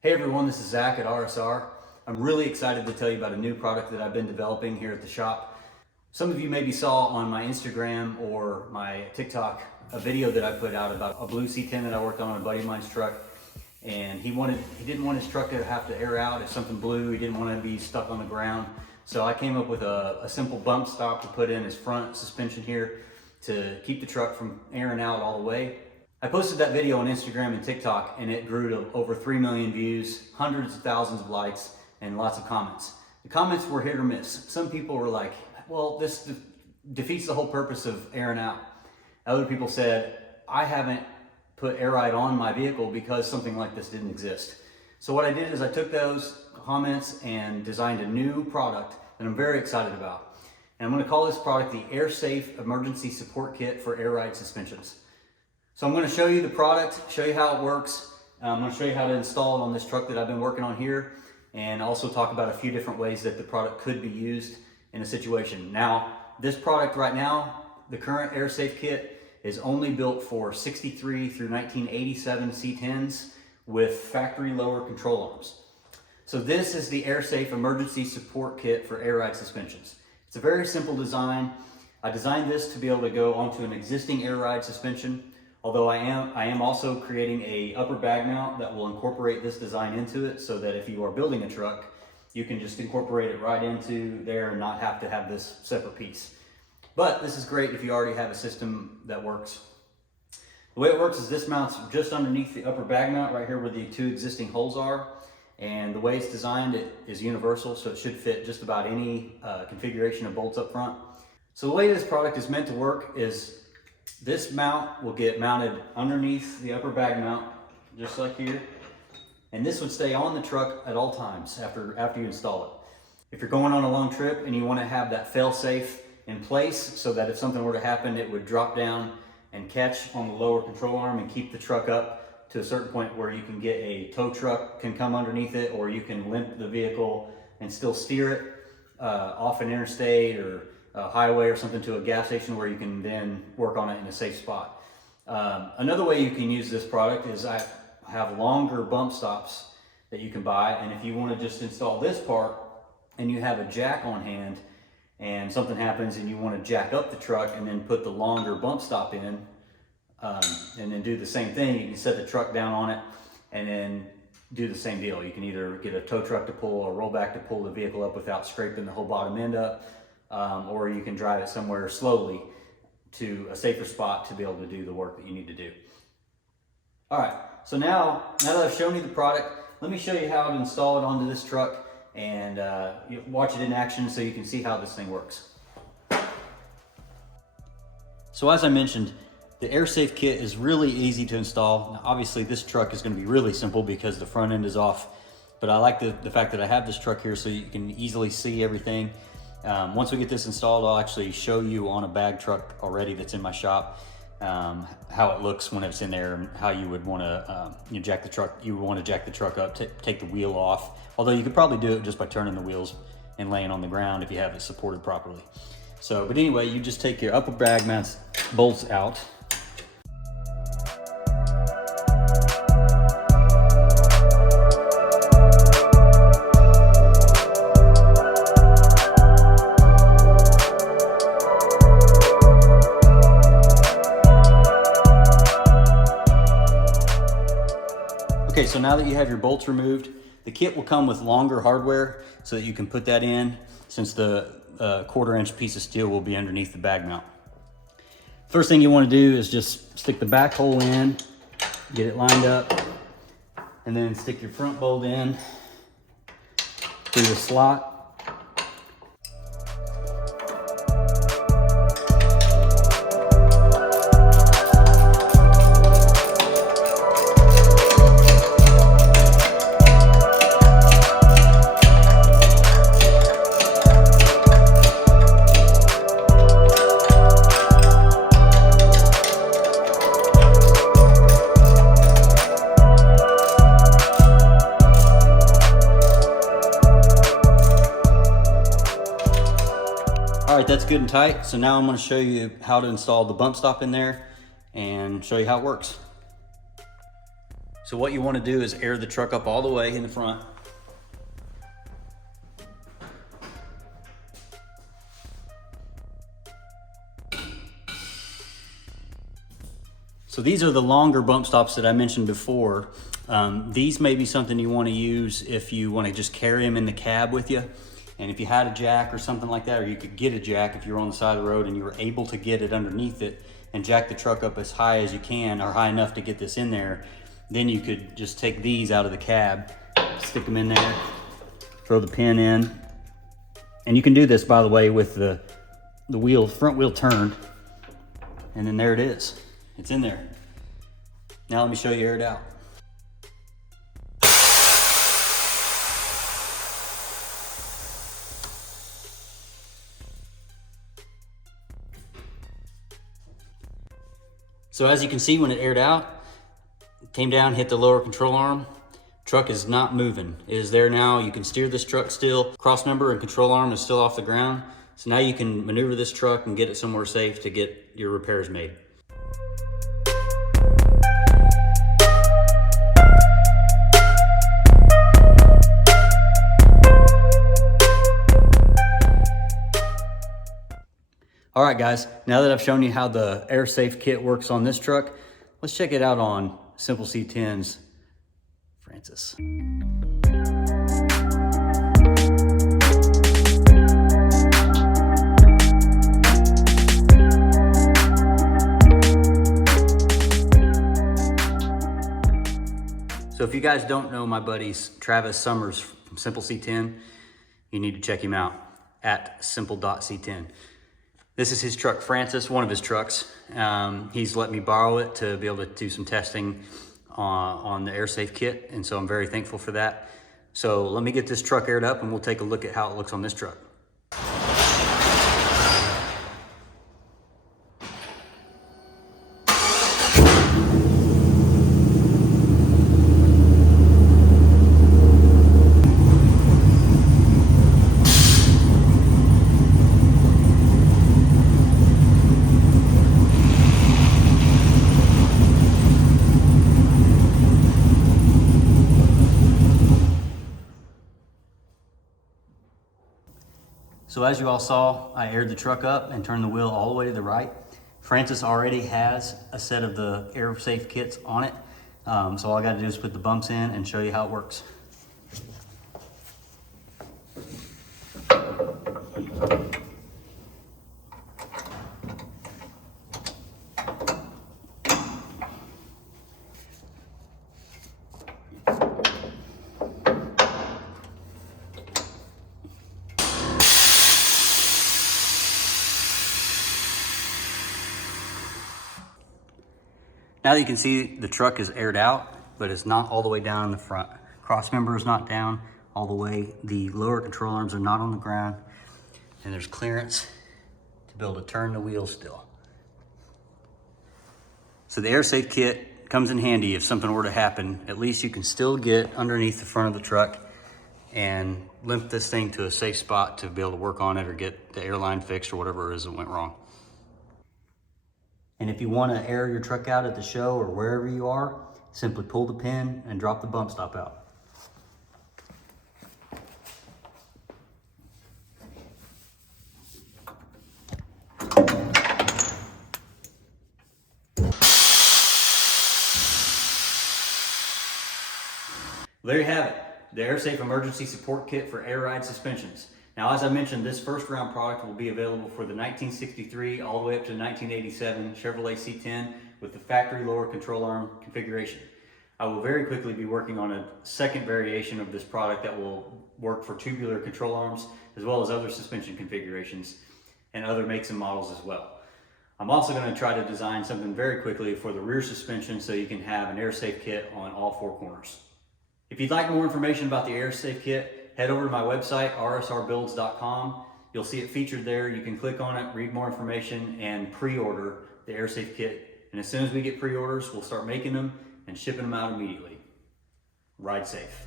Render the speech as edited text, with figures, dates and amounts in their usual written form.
Hey everyone, this is Zach at RSR. I'm really excited to tell you about a new product that I've been developing here at the shop. Some of you maybe saw on my Instagram or my TikTok a video that I put out about a blue C10 that I worked on a buddy of mine's truck. And he didn't want his truck to have to air out if something blew. He didn't want to be stuck on the ground. So I came up with a simple bump stop to put in his front suspension here to keep the truck from airing out all the way. I posted that video on Instagram and TikTok and it grew to over 3 million views, hundreds of thousands of likes, and lots of comments. The comments were hit or miss. Some people were like, well, this defeats the whole purpose of airing out. Other people said, I haven't put air ride on my vehicle because something like this didn't exist. So what I did is I took those comments and designed a new product that I'm very excited about. And I'm going to call this product the AirSafe Emergency Support Kit for air ride suspensions. So I'm going to show you the product, show you how it works. I'm going to show you how to install it on this truck that I've been working on here, and also talk about a few different ways that the product could be used in a situation. Now, this product right now, the current AirSafe kit, is only built for 63 through 1987 C10s with factory lower control arms. So this is the AirSafe Emergency Support Kit for air ride suspensions. It's a very simple design. I designed this to be able to go onto an existing air ride suspension. Although I am also creating a upper bag mount that will incorporate this design into it so that if you are building a truck, you can just incorporate it right into there and not have to have this separate piece. But this is great if you already have a system that works. The way it works is this mounts just underneath the upper bag mount right here where the two existing holes are. And the way it's designed, it is universal, so it should fit just about any configuration of bolts up front. So the way this product is meant to work is this mount will get mounted underneath the upper bag mount, just like here. And this would stay on the truck at all times after you install it. If you're going on a long trip and you want to have that fail-safe in place so that if something were to happen, it would drop down and catch on the lower control arm and keep the truck up to a certain point where you can get a tow truck can come underneath it, or you can limp the vehicle and still steer it off an interstate or a highway or something to a gas station where you can then work on it in a safe spot. Another way you can use this product is I have longer bump stops that you can buy, and if you want to just install this part and you have a jack on hand and something happens and you want to jack up the truck and then put the longer bump stop in and then do the same thing, you can set the truck down on it and then do the same deal. You can either get a tow truck to pull or rollback to pull the vehicle up without scraping the whole bottom end up. Or you can drive it somewhere slowly to a safer spot to be able to do the work that you need to do. All right, so now that I've shown you the product, let me show you how to install it onto this truck and watch it in action so you can see how this thing works. So as I mentioned, the AirSafe kit is really easy to install. Now, obviously this truck is going to be really simple because the front end is off, but I like the fact that I have this truck here so you can easily see everything. Once we get this installed, I'll actually show you on a bag truck already that's in my shop how it looks when it's in there and how you would want to jack the truck. You would want to jack the truck up, take the wheel off. Although you could probably do it just by turning the wheels and laying on the ground if you have it supported properly. So, but anyway, you just take your upper bag mounts bolts out. Okay, so now that you have your bolts removed, the kit will come with longer hardware so that you can put that in, since the 1/4-inch piece of steel will be underneath the bag mount. First thing you want to do is just stick the back hole in, get it lined up, and then stick your front bolt in through the slot. All right, that's good and tight. So now I'm going to show you how to install the bump stop in there and show you how it works. So what you want to do is air the truck up all the way in the front. So these are the longer bump stops that I mentioned before. These may be something you want to use if you want to just carry them in the cab with you. And if you had a jack or something like that, or you could get a jack if you're on the side of the road and you were able to get it underneath it and jack the truck up as high as you can, or high enough to get this in there, then you could just take these out of the cab, stick them in there, throw the pin in. And you can do this, by the way, with the front wheel turned, and then there it is. It's in there. Now let me show you air it out. So as you can see, when it aired out, it came down, hit the lower control arm. Truck is not moving. It is there now. You can steer this truck still. Cross member and control arm is still off the ground. So now you can maneuver this truck and get it somewhere safe to get your repairs made. All right, guys, now that I've shown you how the AirSafe kit works on this truck, let's check it out on Simple C10's Francis. So if you guys don't know my buddy Travis Summers from Simple C10, you need to check him out at simple.c10. This is his truck, Francis, one of his trucks. He's let me borrow it to be able to do some testing on the AirSafe kit, and so I'm very thankful for that. So let me get this truck aired up and we'll take a look at how it looks on this truck. So as you all saw, I aired the truck up and turned the wheel all the way to the right. Francis already has a set of the AirSafe kits on it. So all I gotta do is put the bumps in and show you how it works. Now you can see the truck is aired out, but it's not all the way down in the front. Cross member is not down all the way. The lower control arms are not on the ground, and there's clearance to be able to turn the wheel still. So the AirSafe kit comes in handy if something were to happen. At least you can still get underneath the front of the truck and limp this thing to a safe spot to be able to work on it or get the airline fixed or whatever it is that went wrong. And if you want to air your truck out at the show or wherever you are, simply pull the pin and drop the bump stop out. There you have it, the AirSafe Emergency Support Kit for air ride suspensions. Now, as I mentioned, this first round product will be available for the 1963 all the way up to 1987 Chevrolet C10 with the factory lower control arm configuration. I will very quickly be working on a second variation of this product that will work for tubular control arms as well as other suspension configurations and other makes and models as well. I'm also going to try to design something very quickly for the rear suspension so you can have an AirSafe kit on all four corners. If you'd like more information about the AirSafe kit, head over to my website, rsrbuilds.com. You'll see it featured there. You can click on it, read more information, and pre-order the AirSafe kit. And as soon as we get pre-orders, we'll start making them and shipping them out immediately. Ride safe.